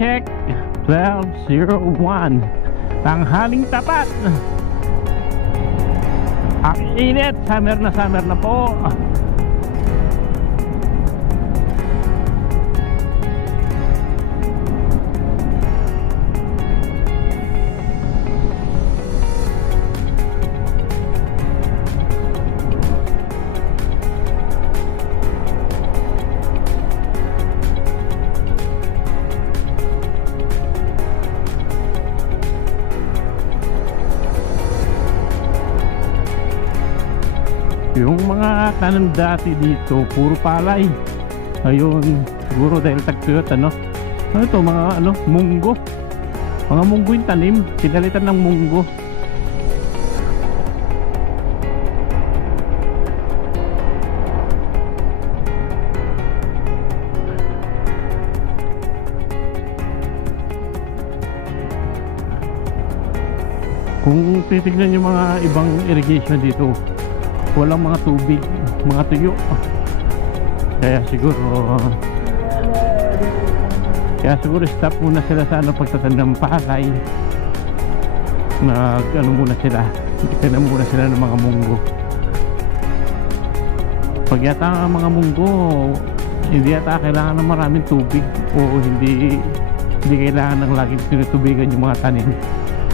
check 12:01. Tanghaling tapat. Ang init, summer na po. Yung mga tanim dati dito puro palay. Ayun, siguro dahil tagtuyot ano ito, mga munggo. Mga munggo yung tanim, pinalitan ng munggo. Kung titignan yung mga ibang irrigation dito, walang mga tubig, mga tuyo. Kaya siguro stop muna sila sa pagtatanim ng palay. Muna sila, itinan muna sila ng mga munggo. Pag yata ang mga munggo, hindi yata kailangan ng maraming tubig, o hindi kailangan ng laging tinutubigan yung mga tanim.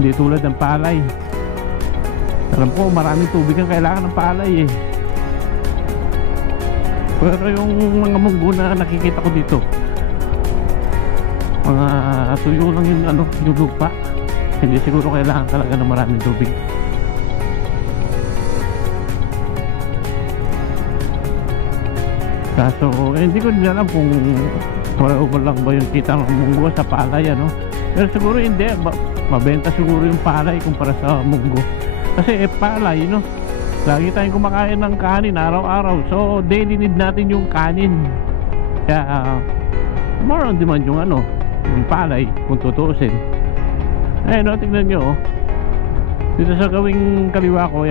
Hindi tulad ng palay. Alam ko maraming tubig ang kailangan ng palay eh. Pero yung mga munggo na nakikita ko dito, mga tuyo lang yung lupa. Hindi siguro kailangan talaga ng maraming tubig. Kaso hindi ko din alam kung pareho ba lang ba yung kita ng munggo sa palay Pero siguro hindi, mabenta siguro yung palay kumpara sa munggo. Kasi palay lagi tayong kumakain ng kanin araw-araw, so daily need natin yung kanin. Kaya more on demand yung yung palay kung tutuusin. Tingnan nyo dito sa gawing kaliwa ko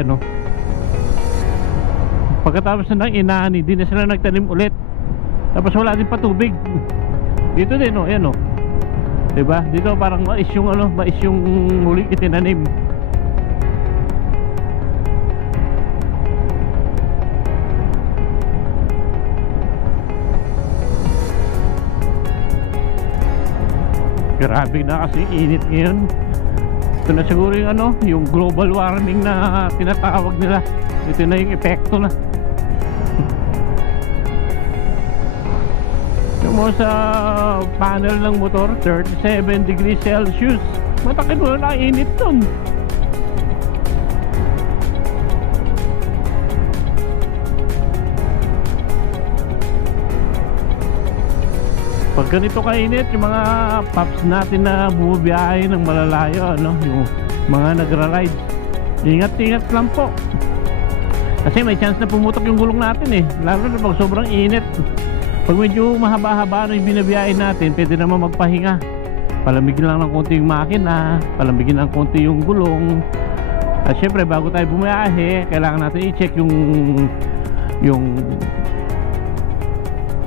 pagkatapos na ng inani, di na sila nagtanim ulit, tapos wala din pa tubig. Dito din diba? Dito parang mais yung huling itinanim. Grabe na kasi init ngayon. Ito na siguro yung global warming na tinatawag nila. Ito na yung epekto na. Yung mo sa panel ng motor, 37 degrees Celsius. Matakit mo na init dun. Pag ganito kainit, yung mga pups natin na bumibiyahe ng malalayo, yung mga nagra-ride, ingat-ingat lang po. Kasi may chance na pumutok yung gulong natin lalo na pag sobrang init. Pag medyo mahaba-haba na yung binabiyahe natin, pwede naman magpahinga. Palamigin lang ng konti yung makina, palamigin ng konti yung gulong. At syempre bago tayo bumiyahe, kailangan natin i-check yung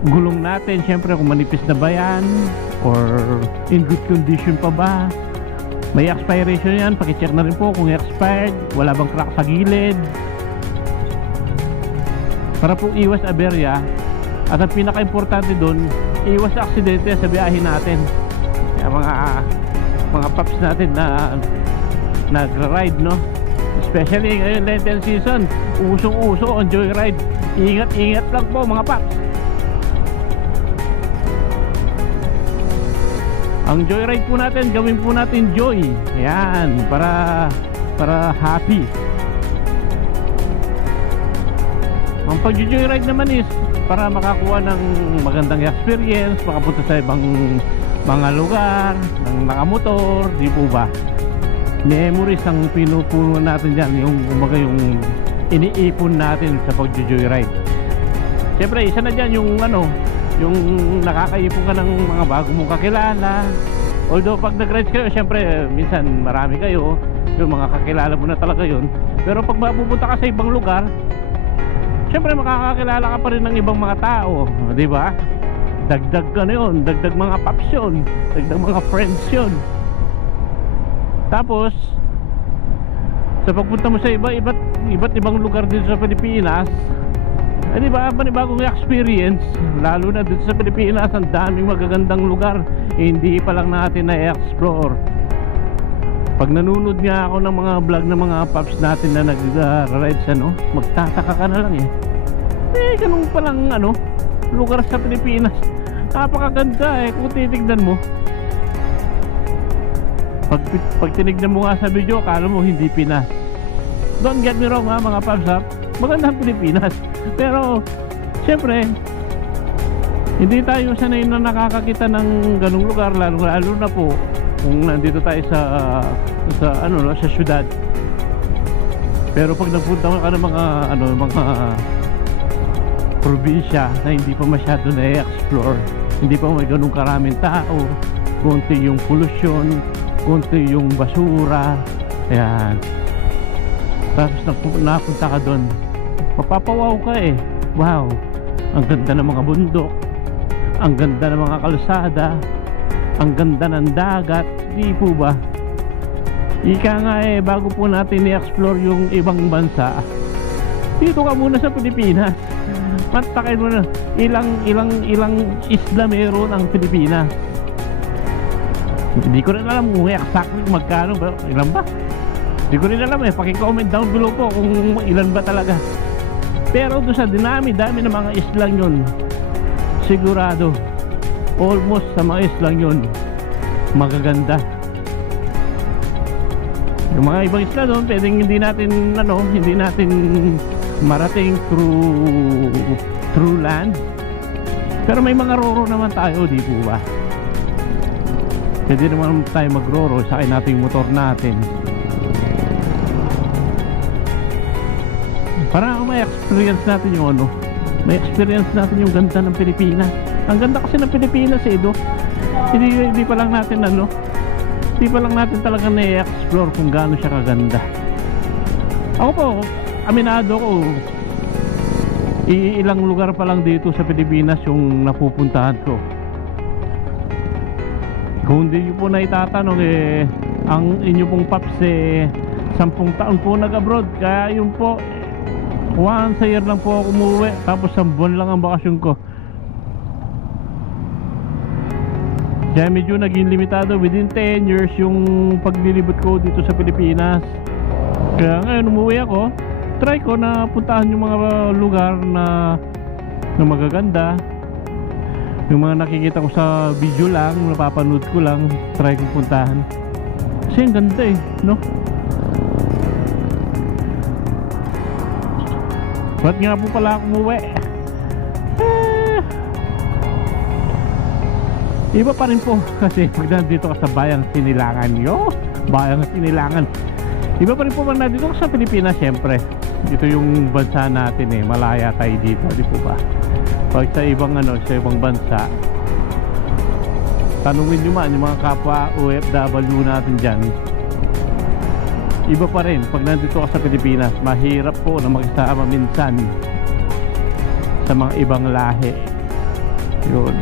gulong natin, syempre kung manipis na ba yan or in good condition pa ba. May expiration yan, pakicheck na rin po kung expired, wala bang crack sa gilid, para po iwas aberya. At ang pinaka-importante dun, iwas aksidente sa biyahe natin. Kaya mga pups natin na nagra-ride especially ngayon Lenten season, usong-uso on joyride. Ingat-ingat lang po mga pups. Ang joyride po natin, gawin po natin joy. Yan, para happy. Ang pag-joyride naman is para makakuha ng magandang experience, makapunta sa ibang mga lugar, ng nakamotor, di po ba? Memories ang pinupuno natin dyan, yung iniipon natin sa pag-joyride. Siyempre, isa na dyan yung yung nakakaipon ka ng mga bago mong kakilala. Although pag nag-rides kayo, syempre minsan marami kayo, yung mga kakilala mo na talaga yun. Pero pag mapupunta ka sa ibang lugar, syempre makakakilala ka pa rin ng ibang mga tao, di ba? dagdag ano yun, dagdag mga paps yun, dagdag mga friends yun. Tapos sa pagpunta mo sa iba't ibang lugar dito sa Pilipinas, di ba, panibagong experience. Lalo na dito sa Pilipinas, ang daming magagandang lugar, hindi pa lang natin na-explore. Pag nanonood nga ako ng mga vlog ng mga paps natin na nag-rides, magtataka ka na lang ganun palang lugar sa Pilipinas, napakaganda kung titignan mo. Pag tinignan mo nga sa video, akala mo hindi Pinas. Don't get me wrong mga paps, maganda ang Pilipinas. Pero siyempre hindi tayo sanay na nakakakita ng ganung lugar, lalo na po kung nandito tayo sa syudad. Pero pag nagpunta ka ng mga probinsya na hindi pa masyado na-explore, hindi pa may ganung karaming tao, konti yung pollution, konti yung basura, ayan, tapos napunta ka doon, mapapawaw ka wow, ang ganda ng mga bundok, ang ganda ng mga kalsada, ang ganda ng dagat, di po ba? Ika nga bago po natin i-explore yung ibang bansa, dito ka muna sa Pilipinas. Mantakin mo na ilang isla meron ang Pilipinas. Hindi ko rin alam kung exactly magkano ba, ilan ba? Hindi ko rin alam paki-comment down below po kung ilan ba talaga. Pero doon sa dami ng mga islang yun, sigurado almost sa mga islang yun magaganda. Yung mga ibang isla doon, pwedeng hindi natin marating through land. Pero may mga roro naman tayo, di po ba? Pwede naman tayo magroro, sakay natin yung motor natin para may experience natin yung may experience natin yung ganda ng Pilipinas. Ang ganda kasi ng Pilipinas hindi pa lang natin hindi pa lang natin talaga na-explore kung gaano siya kaganda. Ako po, aminado ko, ilang lugar pa lang dito sa Pilipinas yung napupuntahan ko. Kung hindi nyo po na itatanong ang inyo pong paps 10 taon po nag-abroad, kaya yun po, once a year lang po ako umuwi, tapos 1 buwan lang ang bakasyon ko. Kaya medyo naging limitado, within 10 years yung paglilibot ko dito sa Pilipinas. Kaya ngayon umuwi ako, try ko na puntahan yung mga lugar na magaganda, yung mga nakikita ko sa video lang, napapanood ko lang, try kong puntahan. Kasi ang ganda Ba't nga po pala ako umuwi? Iba pa rin po kasi pag nandito ka sa Bayang Sinilangan, Bayang Sinilangan, iba pa rin po pag nandito ka sa Pilipinas. Siyempre ito yung bansa natin malaya tayo dito, di po ba? Pag sa ibang sa ibang bansa, tanungin nyo man yung mga kapwa OFW natin dyan, iba pa rin pag nandito ka sa Pilipinas. Mahirap po na magsama minsan sa mga ibang lahi. Yun,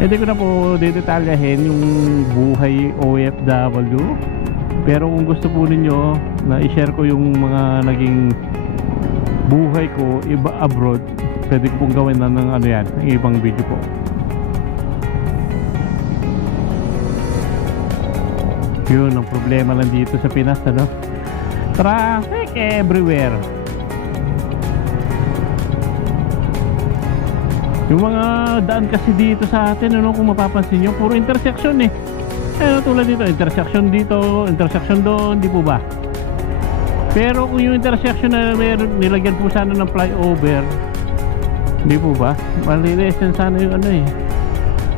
hindi ko na po dedetalyahin yung buhay OFW, pero kung gusto po ninyo na i-share ko yung mga naging buhay ko iba abroad, pwede ko pong gawin ng ng ibang video po. Yun ang problema lang dito sa Pinas, traffic everywhere. Yung mga daan kasi dito sa atin, kung mapapansin nyo, puro intersection tulad dito, intersection dito, intersection doon, di po ba? Pero kung yung intersection na nilagyan po sana ng flyover, di po ba, malilesen sana yung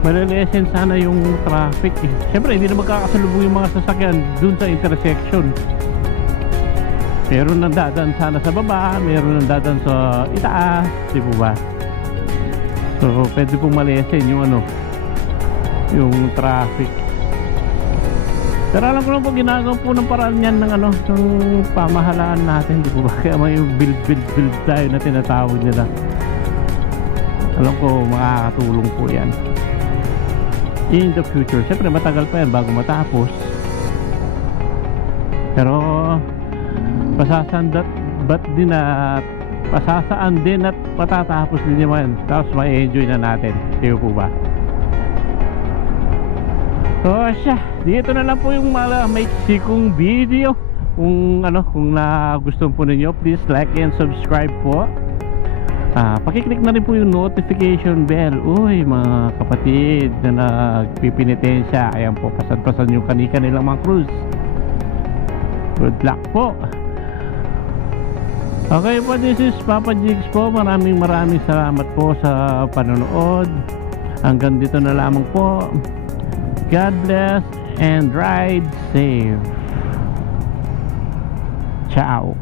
malilesen sana yung traffic Siyempre hindi na magkakasalubong yung mga sasakyan dun sa intersection. Meron nang dadaan sana sa baba, meron nang dadaan sa itaas, di po ba? So pwede pong malesen yung yung traffic. Pero alam ko lang po, ginagawa po ng paraan yan ng ng pamahalaan natin, di po ba? Kaya may build tayo na tinatawag nila. Alam ko makakatulong po yan. in the future. Siyempre matagal pa yan bago matapos, pero pasasandat ba't din at pasasaan din at patatapos din naman, tapos ma-enjoy na natin. Kayo po ba? So siya, dito na lang po yung may sikong video. Kung kung nagustuhan po ninyo, please like and subscribe po. Pakiclick na rin po yung notification bell. Uy mga kapatid na nagpipinitensya, ayan po, pasan-pasan yung kanilang mga cruise. Good luck po. Okay po, this is Papa Jigs po. Maraming salamat po sa panonood. Hanggang dito na lamang po. God bless and ride safe. Ciao.